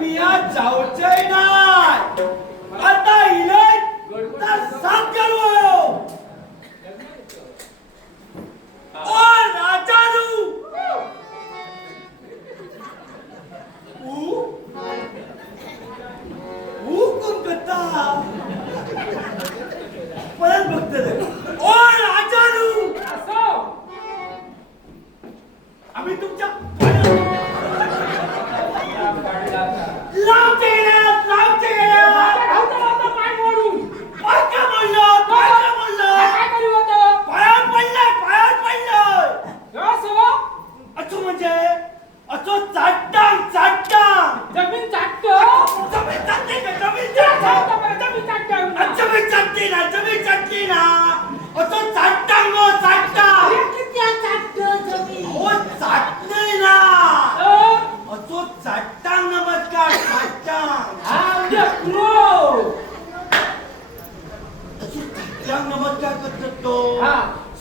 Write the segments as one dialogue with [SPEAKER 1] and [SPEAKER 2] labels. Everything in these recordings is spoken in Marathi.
[SPEAKER 1] मिया जावचय नाय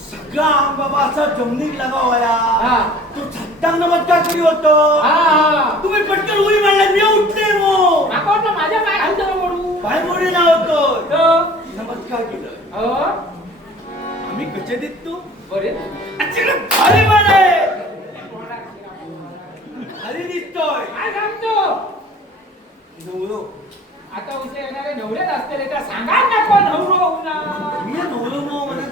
[SPEAKER 1] सगळा अंग बाबा असा जमनीक लागावाया तो झट्टांग नमस्कार करी होतो. तुम्ही पटकन उडी मारला मी उठले मग
[SPEAKER 2] माझ्या काय घालतो म्हणू
[SPEAKER 1] पाय मोडे ना होतो नमस्कार केलं. आम्ही कसे दिसतो?
[SPEAKER 2] बरे.
[SPEAKER 1] आजच्याकडे भारी मारे. भारी दिसतोय.
[SPEAKER 2] काय सांगतो?
[SPEAKER 1] नवरो
[SPEAKER 2] आता उद्या येणारे नवरेच असतील तर सांगा ना कोण नवरो ना
[SPEAKER 1] मी नवरो मग मला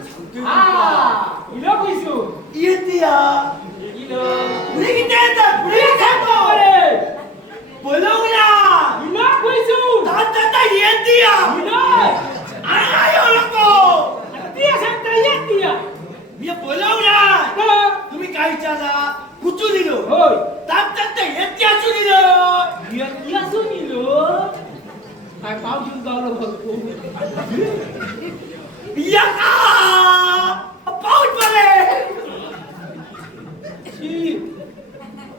[SPEAKER 2] 미안 아
[SPEAKER 1] 빠울 뻔해. 지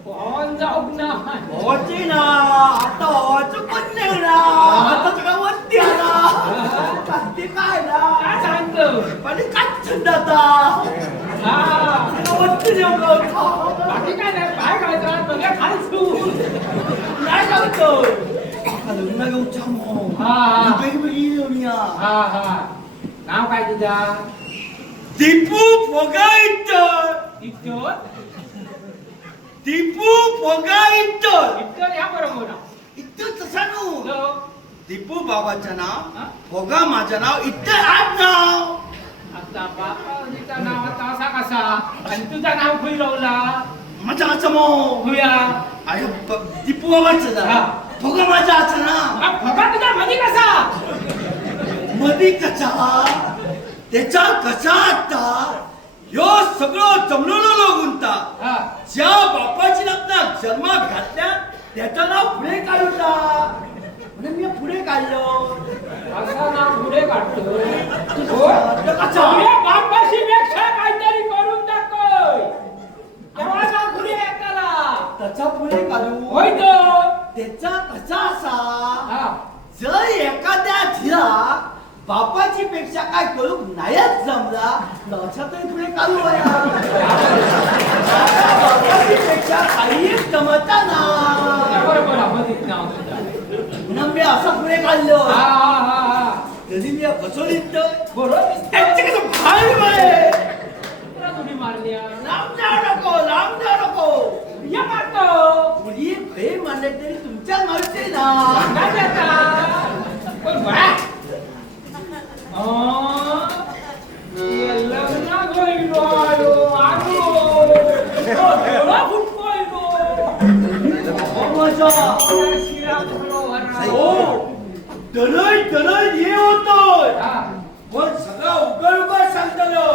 [SPEAKER 1] 혼자 없나. 어찌나.
[SPEAKER 2] 아따 죽었네라. 아따
[SPEAKER 1] 제가
[SPEAKER 2] 어디하나. 같이
[SPEAKER 1] 가라. 가산도. 빨리 깍친다다. 아. 내가 어찌냐고. 막히가네 말가자
[SPEAKER 2] 너가 가르쳐
[SPEAKER 1] 나가고 जाऊतो आता लग्न घेऊच्या मग
[SPEAKER 2] हा.
[SPEAKER 1] वेगवेगळी येऊन या
[SPEAKER 2] हा हा नाव काय तुझा
[SPEAKER 1] दीपू फोगाईतर
[SPEAKER 2] इतकं
[SPEAKER 1] दीपू फोगाईतर
[SPEAKER 2] इतकं या बरोबर
[SPEAKER 1] इथं तसा नू
[SPEAKER 2] तो
[SPEAKER 1] दीपू बाबाचं
[SPEAKER 2] हा?
[SPEAKER 1] नाव फोगा माझं नाव इथं आज नाव
[SPEAKER 2] आता बापाचा नाव आता असा कसा आणि तुझा नाव खुईरवला
[SPEAKER 1] माझा असं मो
[SPEAKER 2] खुया
[SPEAKER 1] अरे ब- दीपू बाबाचं
[SPEAKER 2] हा.
[SPEAKER 1] नाव फोगा माझा
[SPEAKER 2] हा, फगा तुझा मधी कसा?
[SPEAKER 1] मधी कसा? त्याचा कसा आता ह्यो सगळं जमलेलो लोगुंता
[SPEAKER 2] हा.
[SPEAKER 1] ज्या बापाची लग्न जन्मात घातल्या त्याचं नाव पुढे काढूता. म्हणून मी पुढे काढलं.
[SPEAKER 2] असा नाव पुढे काढतो हो?
[SPEAKER 1] तर कसा?
[SPEAKER 2] तुझ्या बापाशी पेक्षा काहीतरी करून दाखव तेव्हा नाव पुढे येताला
[SPEAKER 1] त्याचा पुढे काढू
[SPEAKER 2] होय तो
[SPEAKER 1] त्याचा कसा असा
[SPEAKER 2] हा
[SPEAKER 1] जर एखाद्या धीरा बापाची पेक्षा काय करू नाहीच जमला तर अशा तरी पुढे काढू बापाची पेक्षा काही जमता ना.
[SPEAKER 2] बरोबर
[SPEAKER 1] मी असं पुढे काढलं
[SPEAKER 2] हा हा हा हा.
[SPEAKER 1] तरी मी बसवलीत
[SPEAKER 2] बरोबर
[SPEAKER 1] कसं भारी बरे
[SPEAKER 2] तुला कुणी मारल्या?
[SPEAKER 1] लांब जाऊ नको लांब जाऊ नको.
[SPEAKER 2] या मारतो.
[SPEAKER 1] मुली प्रेम मानले तरी तुमच्या मारते ना.
[SPEAKER 2] काय
[SPEAKER 1] દરજ
[SPEAKER 2] દરજ એ
[SPEAKER 1] હતો. પણ સગા ઉગર ઉગર
[SPEAKER 2] સંતલો